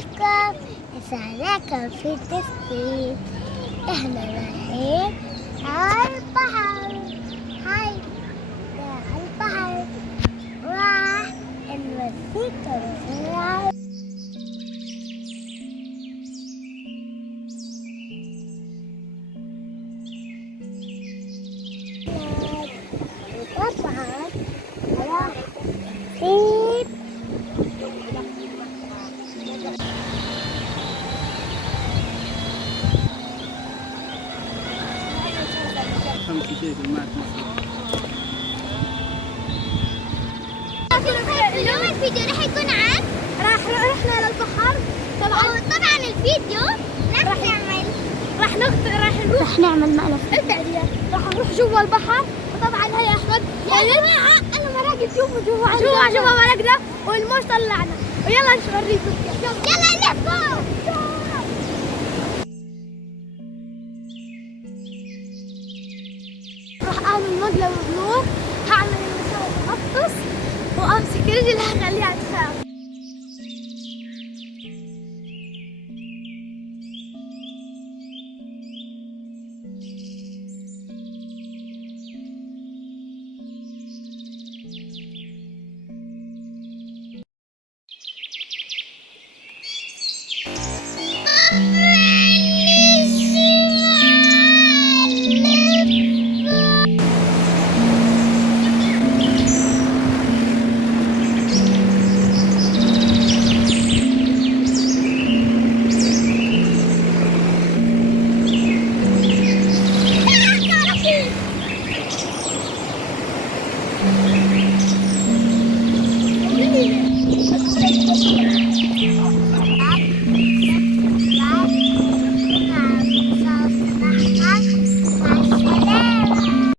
عليكم، يسعدكم في التسجيل. احنا رايحين على البحر. هاي على البحر راح نوديكم بسرعة. طبعا راح نسيب اليوم الفيديو راح يكون عن رحنا للبحر. طبعا الفيديو راح نعمل مقلب. راح نروح جوا البحر. وطبعا هي احمد يا جماعه انا مراقب جوا مراقبنا والموج طلعنا. ويلا نوريكم. يلا لفوا. راح اعمل مقلب بنور. هعمل المساوي غطس وامسك رجلها خليها تخاف.